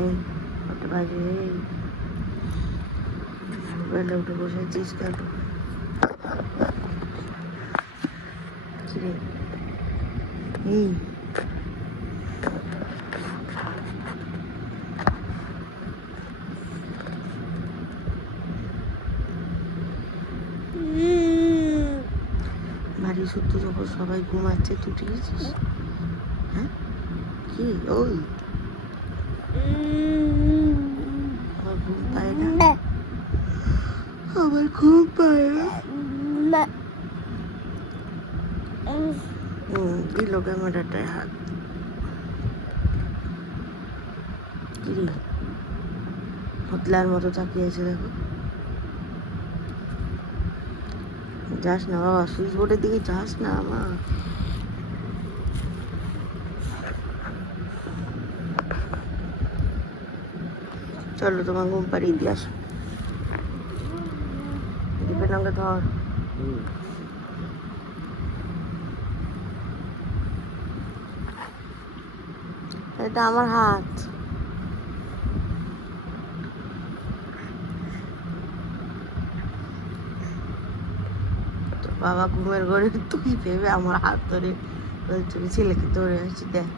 এই কত বাজে? এই সকালে উঠে বসে আছিস কেন? কিরে এই বাড়ি সত্যি যখন সবাই ঘুমাচ্ছে তুই ঠিক আছিস? হ্যাঁ কি ওই আমার ঘুম পায় না, আমার ঘুম পায় না। দিল ক্যামেরাটায় হাত। কিরে হতলার মতো তাকিয়ে আছে দেখো। যাস না বাবা, সুইচ বোর্ডের দিকে যাস না আমার। চলো তোমার ঘুম পাড়িয়ে দিয়ে আসো। দীপের নামটা ধর। এটা আমার হাত। তো বাবা ঘুমের ঘরে তুই ভেবে আমার হাত ধরে ছেলেকে ধরে আসছি দেখ।